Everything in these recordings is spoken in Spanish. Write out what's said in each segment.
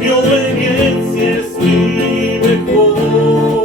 Mi obediencia es mi mejor.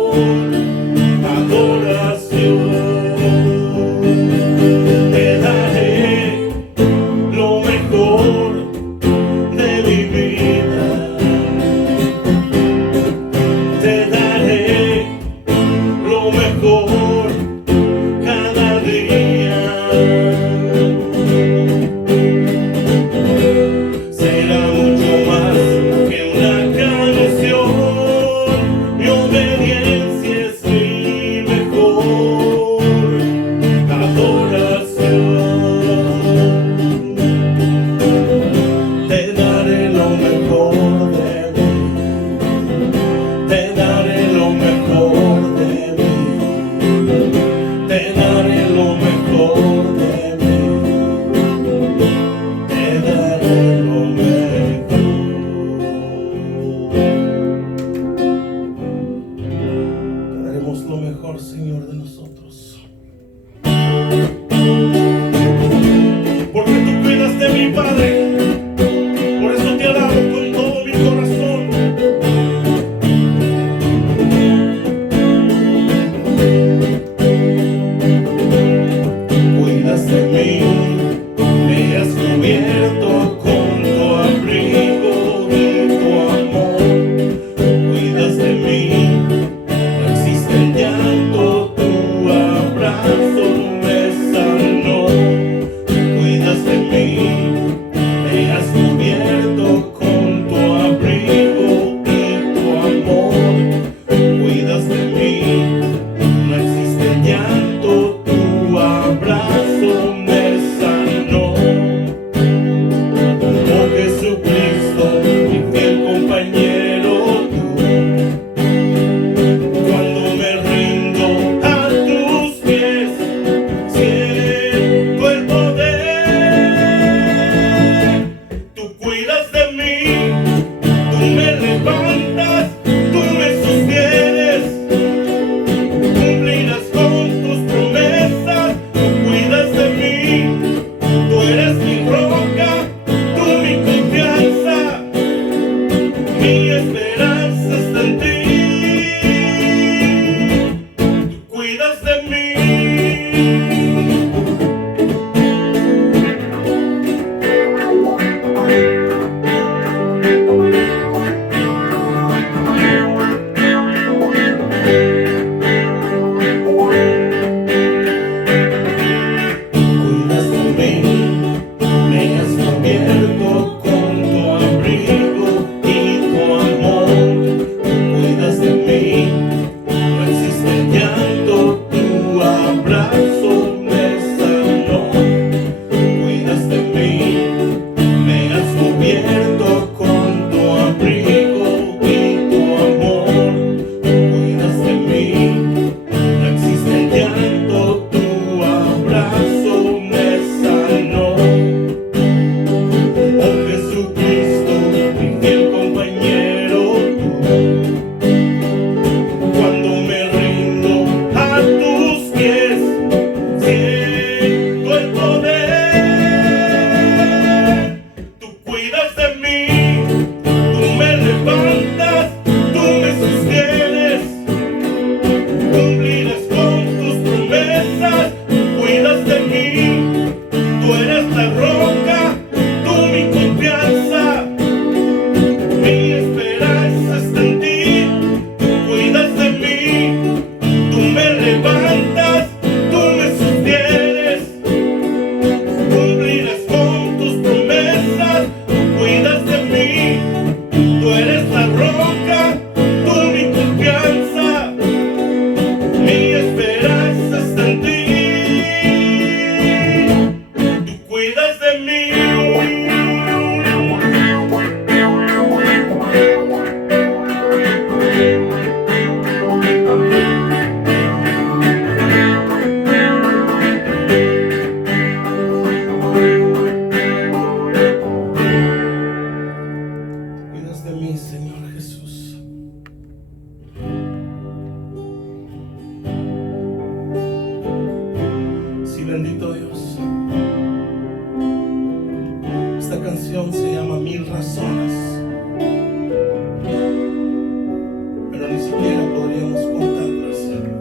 pero ni siquiera podríamos contarlo al Señor.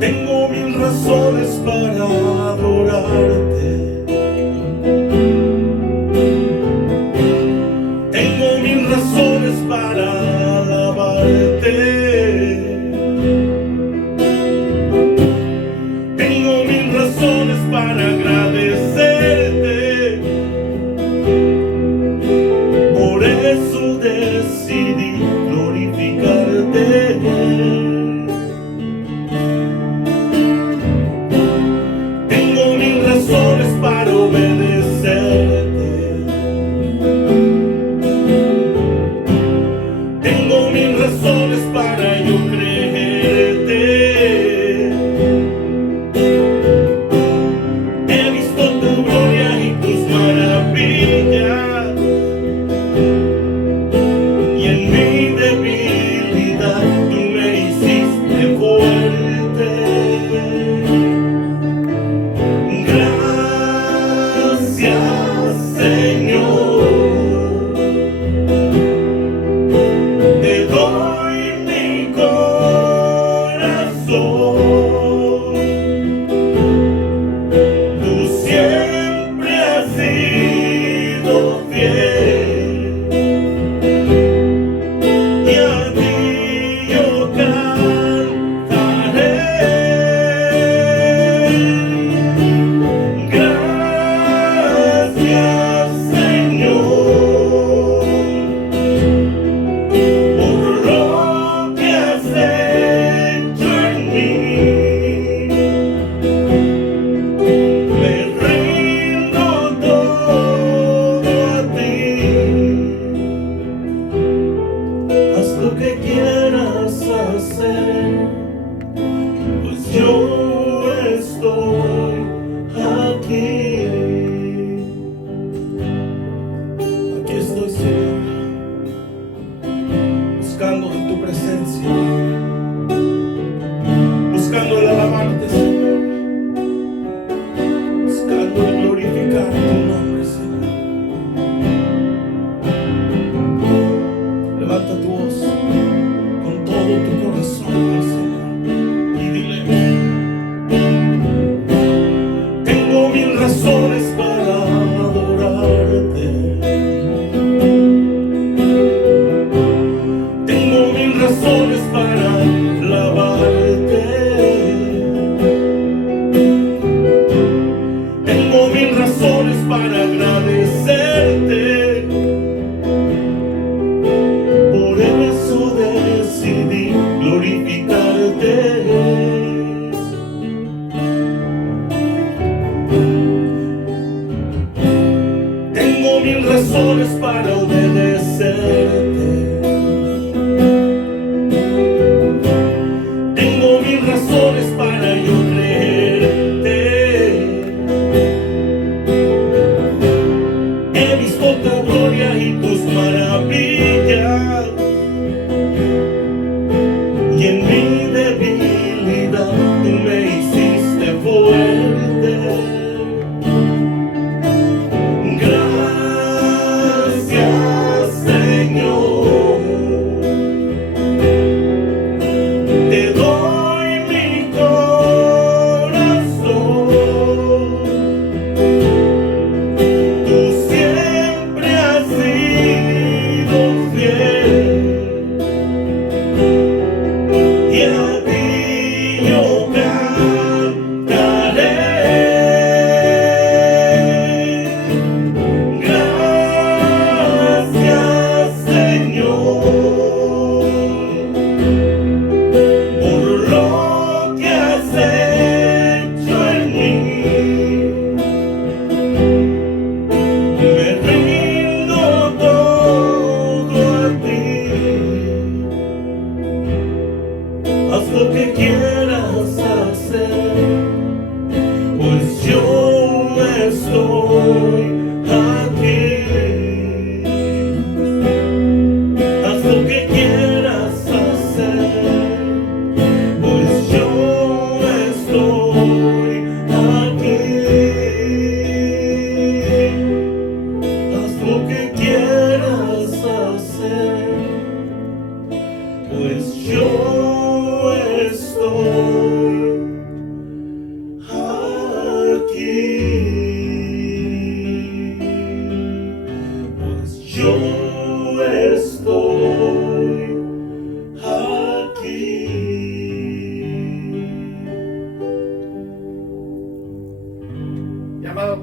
Tengo mil razones para adorarte. Tengo mil razones para alabarte. Tengo mil razones para agradecerte. Por eso decidí glorificarte. Tengo mil razones para obedecerte. Tengo mil razones para yo creerte. He visto tu gloria y tus maravillas, y en mi debilidad tú me hiciste fuerte. Gracias, Señor. Te doy mi corazón. Tú siempre has sido fiel, y a ti yo cantaré. Gracias, Señor, por lo que has hecho en mí. Me rindo todo a ti. Haz lo que quieras hacer, pues yo estoy aquí. Aquí estoy, Señor, buscando de tu presencia, buscando el alabarte, Señor, buscando el glorificar tu nombre, Señor. Levanta tu voz con todo tu corazón al Señor y dile: tengo mil razones para adorarte. Tengo mil razones para alabarte. Tengo mil razones para agradecerte. Por eso decidí glorificarte. Tengo mil razones para obedecerte. Tengo mil razones para yo creerte. He visto tu gloria y tus maravillas, y en mi debilidad tú me hiciste fuerte. Gracias, Señor. Te doy mi corazón. Tú siempre has sido fiel, y a ti yo cantaré. Gracias, Señor, por lo que has hecho en mí. Me rindo todo a ti. Haz lo que quieras hacer, pues yo estoy aquí. Haz lo que quieras hacer, pues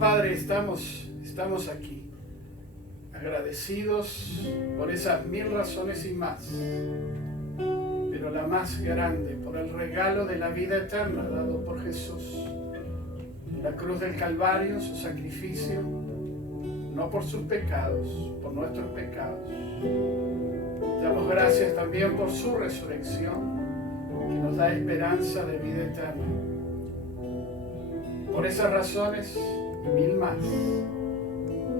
Padre, estamos aquí, agradecidos por esas 1000 razones y más, pero la más grande, por el regalo de la vida eterna dado por Jesús, la cruz del Calvario, su sacrificio, no por sus pecados, por nuestros pecados. Damos gracias también por su resurrección, que nos da esperanza de vida eterna. Por esas razones, 1000 más.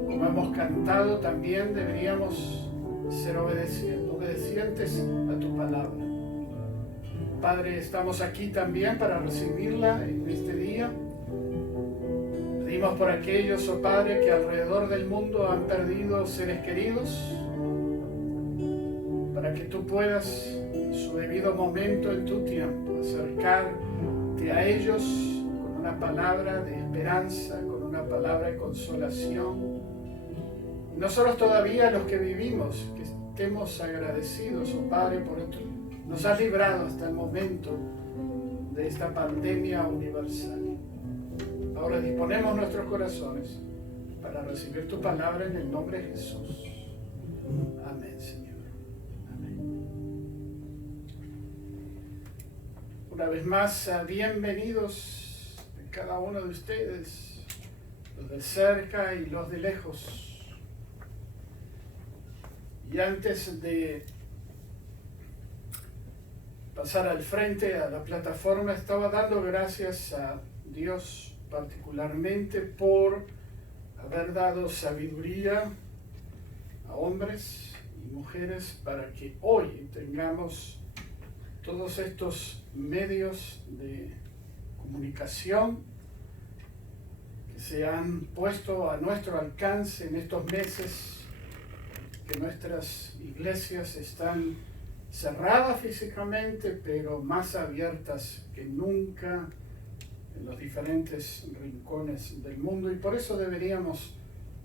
Como hemos cantado, también deberíamos ser obedientes a tu palabra. Padre, estamos aquí también para recibirla en este día. Pedimos por aquellos, oh Padre, que alrededor del mundo han perdido seres queridos, para que tú puedas, en su debido momento, en tu tiempo, acercarte a ellos con una palabra de esperanza, con una palabra de consolación. Y nosotros todavía, los que vivimos, que estemos agradecidos, oh Padre, por esto. Nos has librado hasta el momento de esta pandemia universal. Ahora disponemos nuestros corazones para recibir tu palabra en el nombre de Jesús. Amén, Señor. Amén. Una vez más, bienvenidos cada uno de ustedes, los de cerca y los de lejos. Y antes de pasar al frente a la plataforma, estaba dando gracias a Dios particularmente por haber dado sabiduría a hombres y mujeres para que hoy tengamos todos estos medios de comunicación que se han puesto a nuestro alcance en estos meses que nuestras iglesias están cerradas físicamente, pero más abiertas que nunca en los diferentes rincones del mundo, y por eso deberíamos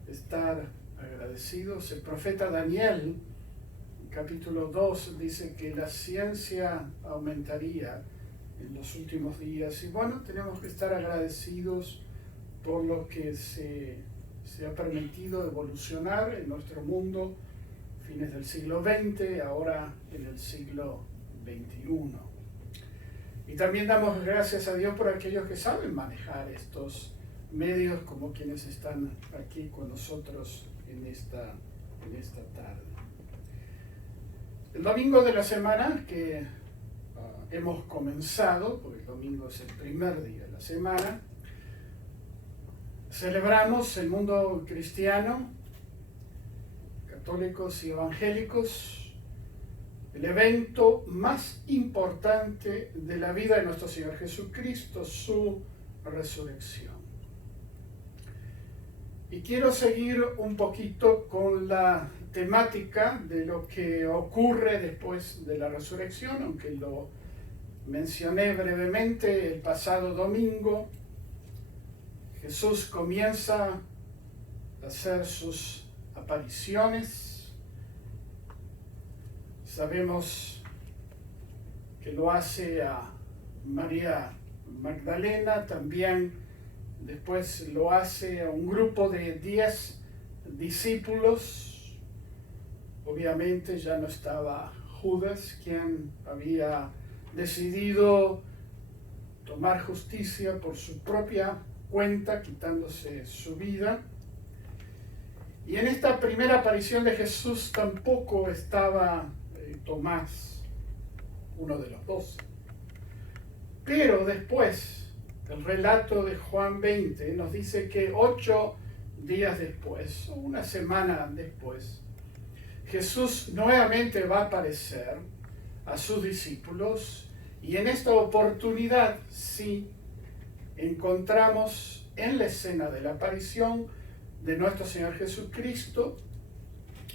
estar agradecidos. El profeta Daniel, capítulo 2, dice que la ciencia aumentaría en los últimos días, y bueno, tenemos que estar agradecidos por lo que se ha permitido evolucionar en nuestro mundo, fines del siglo XX, ahora en el siglo XXI. Y también damos gracias a Dios por aquellos que saben manejar estos medios, como quienes están aquí con nosotros en esta tarde. El domingo de la semana que hemos comenzado, porque el domingo es el primer día de la semana, celebramos el mundo cristiano, católicos y evangélicos, el evento más importante de la vida de nuestro Señor Jesucristo, su resurrección. Y quiero seguir un poquito con la temática de lo que ocurre después de la resurrección, aunque lo mencioné brevemente el pasado domingo. Jesús comienza a hacer sus apariciones. Sabemos que lo hace a María Magdalena, también después lo hace a un grupo de 10 discípulos. Obviamente ya no estaba Judas, quien había decidido tomar justicia por su propia cuenta, quitándose su vida. Y en esta primera aparición de Jesús tampoco estaba Tomás, uno de los 12. Pero después, el relato de Juan 20 nos dice que 8 días después, o una semana después, Jesús nuevamente va a aparecer a sus discípulos, y en esta oportunidad sí encontramos en la escena de la aparición de nuestro Señor Jesucristo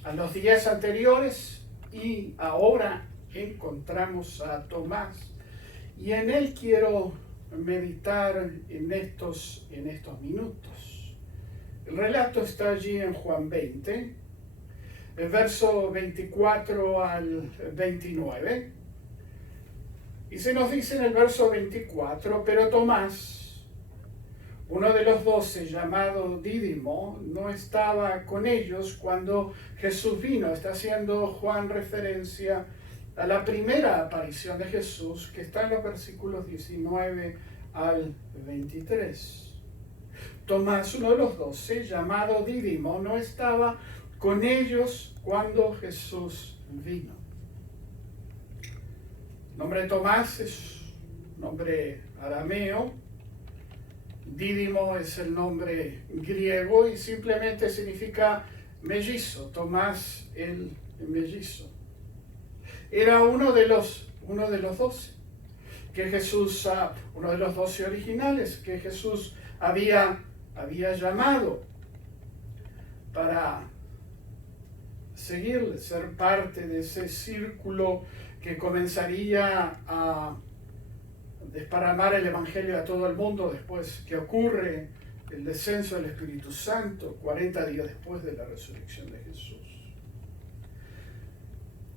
a los 10 anteriores, y ahora encontramos a Tomás, y en él quiero meditar en estos minutos. El relato está allí en Juan 20, el verso 24 al 29, y se nos dice en el verso 24: pero Tomás, uno de los 12, llamado Dídimo, no estaba con ellos cuando Jesús vino. Está haciendo Juan referencia a la primera aparición de Jesús, que está en los versículos 19 al 23. Tomás, uno de los 12, llamado Dídimo, no estaba con ellos cuando Jesús vino. El nombre de Tomás es nombre arameo. Dídimo es el nombre griego y simplemente significa mellizo. Tomás el mellizo. Era uno de los 12 que Jesús, uno de los 12 originales que Jesús había llamado para seguirle, ser parte de ese círculo que comenzaría a desparramar el Evangelio a todo el mundo después que ocurre el descenso del Espíritu Santo, 40 días después de la resurrección de Jesús.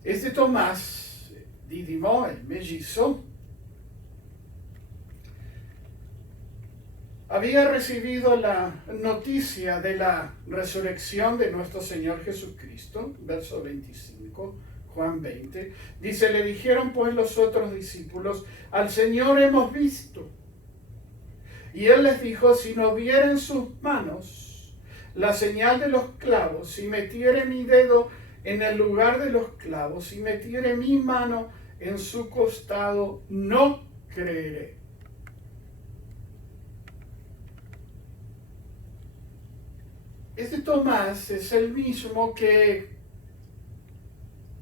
Este Tomás, Dídimo, el mellizo, había recibido la noticia de la resurrección de nuestro Señor Jesucristo, verso 25, Juan 20, dice, le dijeron pues los otros discípulos, al Señor hemos visto. Y él les dijo, si no viera en sus manos la señal de los clavos, si metiere mi dedo en el lugar de los clavos, si metiere mi mano en su costado, no creeré. Este Tomás es el mismo que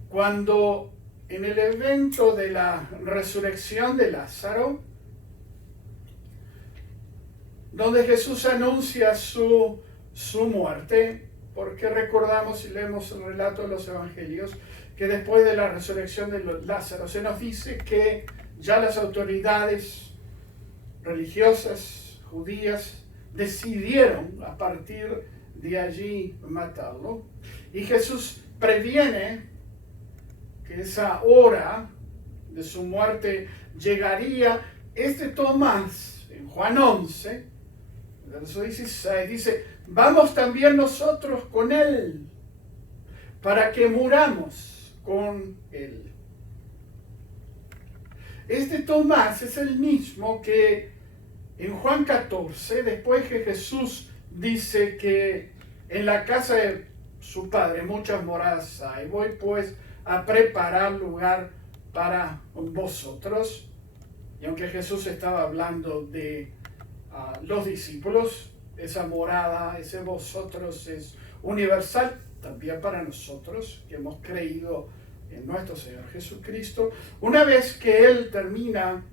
cuando en el evento de la resurrección de Lázaro, donde Jesús anuncia su muerte, porque recordamos y leemos el relato de los evangelios, que después de la resurrección de Lázaro se nos dice que ya las autoridades religiosas judías decidieron a partir de allí matarlo. Y Jesús previene que esa hora de su muerte llegaría. Este Tomás, en Juan 11, verso 16, dice, vamos también nosotros con él, para que muramos con él. Este Tomás es el mismo que en Juan 14, después que Jesús dice que en la casa de su Padre muchas moradas hay, voy pues a preparar lugar para vosotros. Y aunque Jesús estaba hablando de los discípulos, esa morada, ese vosotros es universal también para nosotros que hemos creído en nuestro Señor Jesucristo. Una vez que Él termina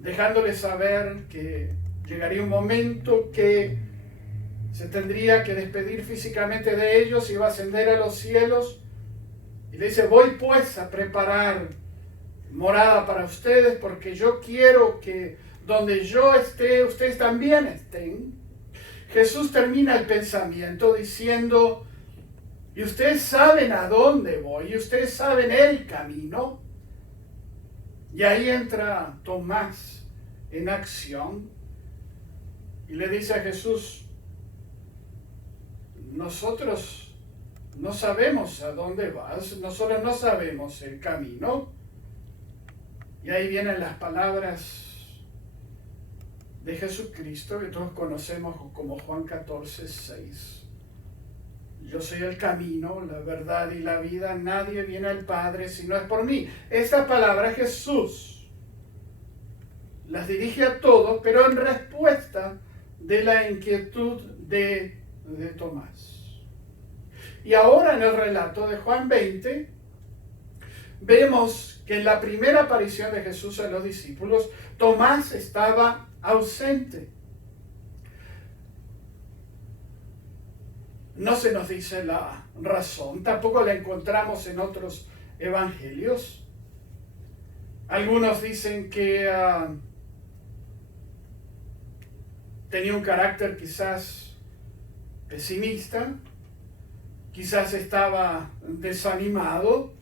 dejándoles saber que llegaría un momento que se tendría que despedir físicamente de ellos, iba a ascender a los cielos, y le dice, voy pues a preparar morada para ustedes, porque yo quiero que donde yo esté, ustedes también estén. Jesús termina el pensamiento diciendo, y ustedes saben a dónde voy, y ustedes saben el camino. Y ahí entra Tomás en acción y le dice a Jesús, nosotros no sabemos a dónde vas, nosotros no sabemos el camino. Y ahí vienen las palabras de Jesucristo que todos conocemos como Juan 14, 6. Yo soy el camino, la verdad y la vida. Nadie viene al Padre si no es por mí. Esta palabra Jesús las dirige a todos, pero en respuesta de la inquietud de Tomás. Y ahora en el relato de Juan 20, vemos que en la primera aparición de Jesús a los discípulos, Tomás estaba ausente. No se nos dice la razón, tampoco la encontramos en otros evangelios. Algunos dicen que tenía un carácter quizás pesimista, quizás estaba desanimado.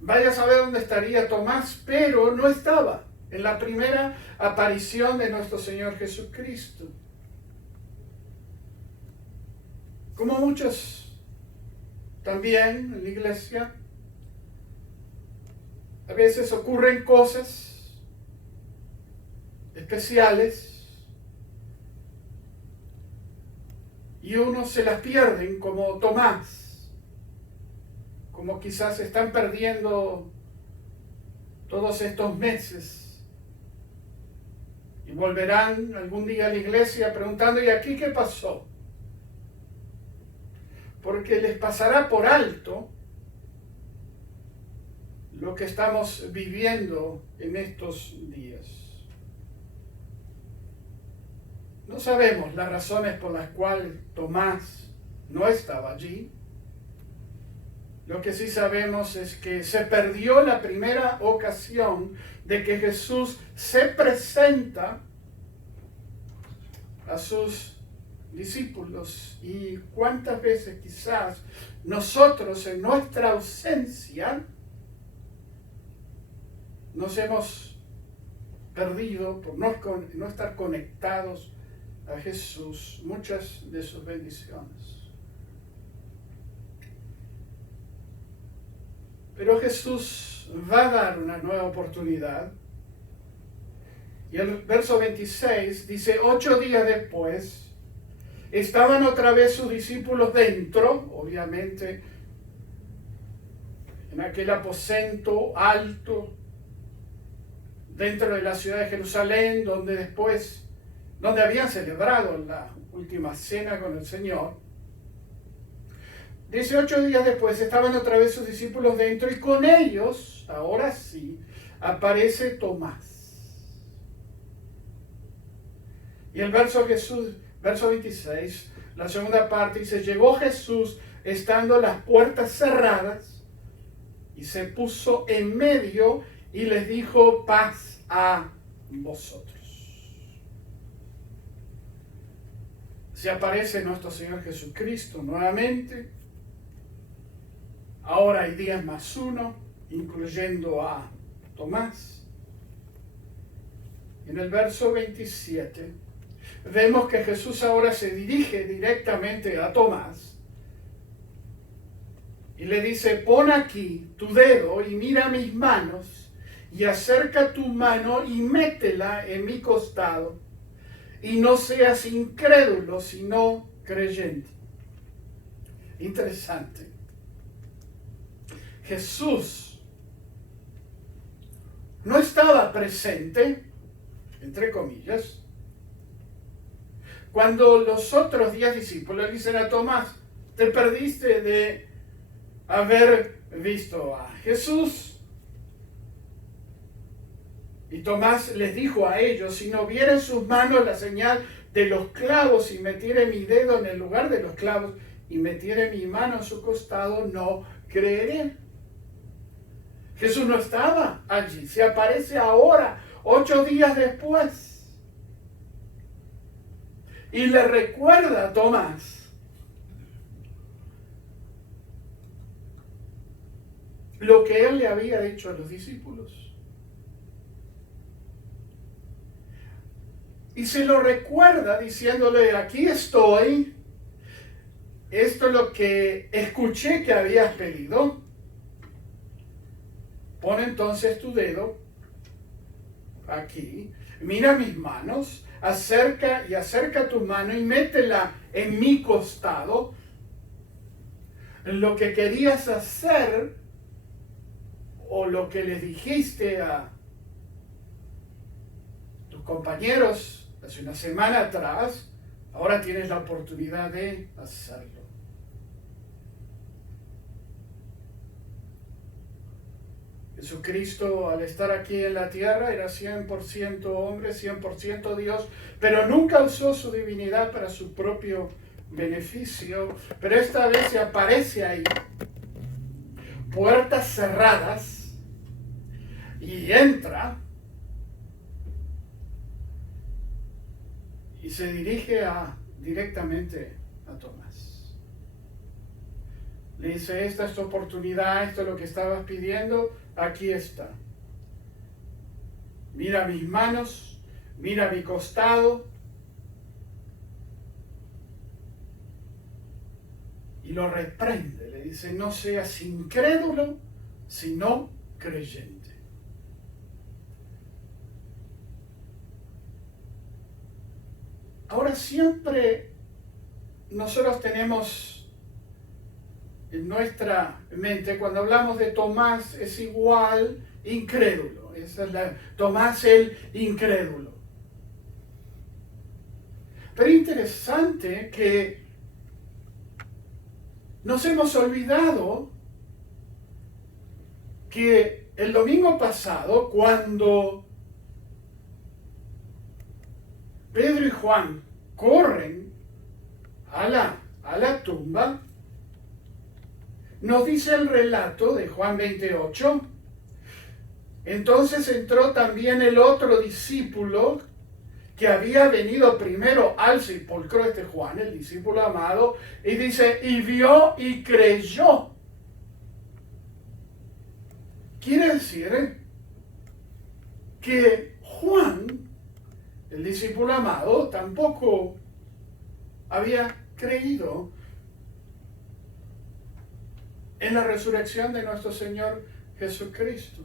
Vaya a saber dónde estaría Tomás, pero no estaba en la primera aparición de nuestro Señor Jesucristo. Como muchos también en la iglesia, a veces ocurren cosas especiales y uno se las pierden, como Tomás, como quizás están perdiendo todos estos meses y volverán algún día a la iglesia preguntando: ¿y aquí qué pasó? Porque les pasará por alto lo que estamos viviendo en estos días. No sabemos las razones por las cuales Tomás no estaba allí. Lo que sí sabemos es que se perdió la primera ocasión de que Jesús se presenta a sus discípulos. Y cuántas veces quizás nosotros en nuestra ausencia nos hemos perdido por no estar conectados a Jesús, muchas de sus bendiciones. Pero Jesús va a dar una nueva oportunidad. Y el verso 26 dice: 8 días después, estaban otra vez sus discípulos dentro, obviamente, en aquel aposento alto, dentro de la ciudad de Jerusalén, donde habían celebrado la última cena con el Señor. 18 días después estaban otra vez sus discípulos dentro y con ellos, ahora sí, aparece Tomás. Y el verso 26, la segunda parte dice: llegó Jesús estando las puertas cerradas y se puso en medio y les dijo: paz a vosotros. Se aparece nuestro Señor Jesucristo nuevamente. Ahora hay días más uno, incluyendo a Tomás. En el verso 27 vemos que Jesús ahora se dirige directamente a Tomás y le dice: pon aquí tu dedo y mira mis manos, y acerca tu mano y métela en mi costado, y no seas incrédulo, sino creyente. Interesante. Jesús no estaba presente, entre comillas, cuando los otros 10 discípulos le dicen a Tomás: te perdiste de haber visto a Jesús. Y Tomás les dijo a ellos: si no viera en sus manos la señal de los clavos y metiere mi dedo en el lugar de los clavos y metiere mi mano en su costado, no creeré. Jesús no estaba allí, se aparece ahora, 8 días después. Y le recuerda a Tomás lo que él le había dicho a los discípulos. Y se lo recuerda diciéndole: aquí estoy, esto es lo que escuché que habías pedido. Pon entonces tu dedo aquí, mira mis manos, acerca tu mano y métela en mi costado. Lo que querías hacer, o lo que les dijiste a tus compañeros hace una semana atrás, ahora tienes la oportunidad de hacerlo. Jesucristo, al estar aquí en la tierra, era 100% hombre, 100% Dios, pero nunca usó su divinidad para su propio beneficio. Pero esta vez se aparece ahí, puertas cerradas, y entra y se dirige directamente a Tomás. Le dice: esta es tu oportunidad, esto es lo que estabas pidiendo, aquí está. mira mis manos, mira mi costado. Y lo reprende, le dice, no seas incrédulo, sino creyente. Ahora siempre nosotros tenemos en nuestra mente, cuando hablamos de Tomás, es igual incrédulo. Esa es Tomás el incrédulo. Pero interesante que nos hemos olvidado que el domingo pasado, cuando Pedro y Juan corren a la tumba, nos dice el relato de Juan 28, entonces entró también el otro discípulo que había venido primero al sepulcro, Juan, el discípulo amado, y dice, y vio y creyó. Quiere decir que Juan, el discípulo amado, tampoco había creído en la resurrección de nuestro Señor Jesucristo.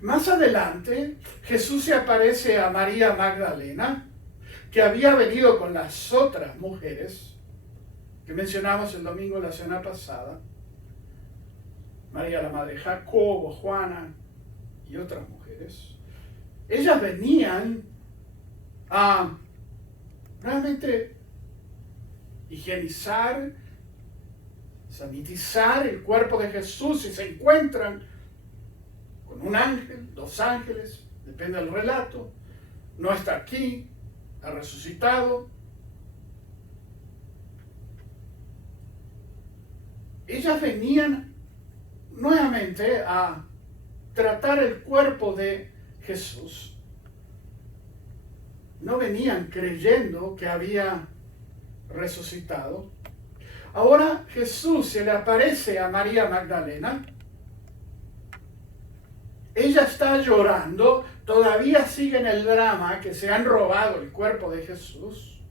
Más adelante, Jesús se aparece a María Magdalena, que había venido con las otras mujeres que mencionamos el domingo de la semana pasada. María, la madre de Jacobo, Juana y otras mujeres. Ellas venían a realmente higienizar, sanitizar el cuerpo de Jesús y se encuentran con un ángel, dos ángeles, depende del relato. No está aquí, ha resucitado. Ellas venían nuevamente a tratar el cuerpo de Jesús. No venían creyendo que había resucitado. Ahora Jesús se le aparece a María Magdalena. Ella está llorando, todavía sigue en el drama que se han robado el cuerpo de Jesús,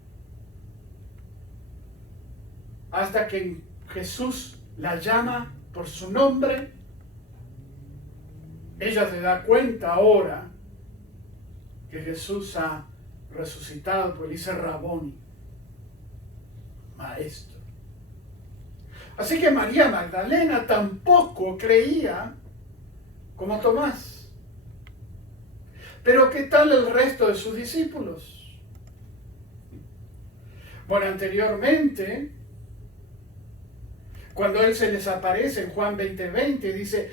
hasta que Jesús la llama por su nombre. Ella se da cuenta ahora que Jesús ha resucitado, pues dice Raboni, maestro. Así que María Magdalena tampoco creía como Tomás. Pero ¿qué tal el resto de sus discípulos? Bueno, anteriormente, cuando Él se les aparece en Juan 20:20, dice,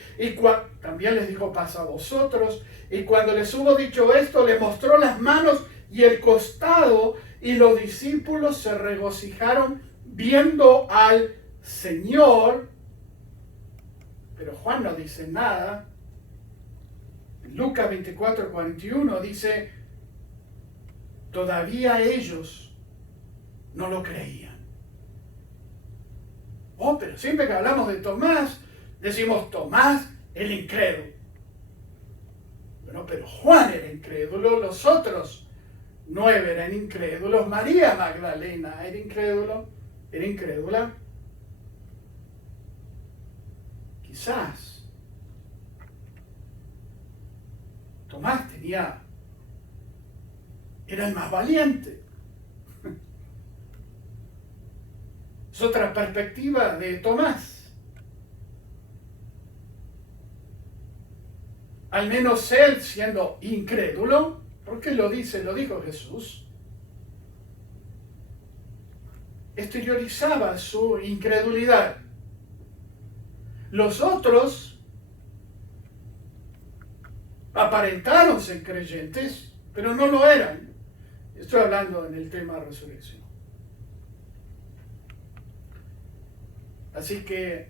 también les dijo, pasa a vosotros, y cuando les hubo dicho esto, le mostró las manos y el costado, y los discípulos se regocijaron viendo al Señor. Pero Juan no dice nada. Lucas 24:41 dice, todavía ellos no lo creían. Oh, pero siempre que hablamos de Tomás, decimos Tomás el incrédulo. Bueno, pero Juan era incrédulo, los otros 9 eran incrédulos, María Magdalena era incrédula. Quizás Tomás era el más valiente. Es otra perspectiva de Tomás. Al menos él, siendo incrédulo, porque lo dijo Jesús, exteriorizaba su incredulidad. Los otros aparentaron ser creyentes, pero no lo eran. Estoy hablando en el tema de resurrección. Así que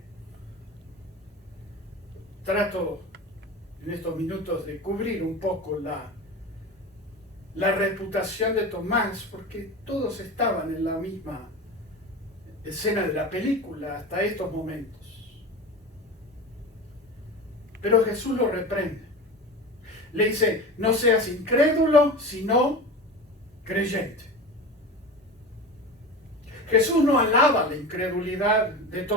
trato en estos minutos de cubrir un poco la reputación de Tomás, porque todos estaban en la misma escena de la película hasta estos momentos. Pero Jesús lo reprende. le dice, no seas incrédulo, sino creyente. Jesús no alaba la incredulidad de Tomás.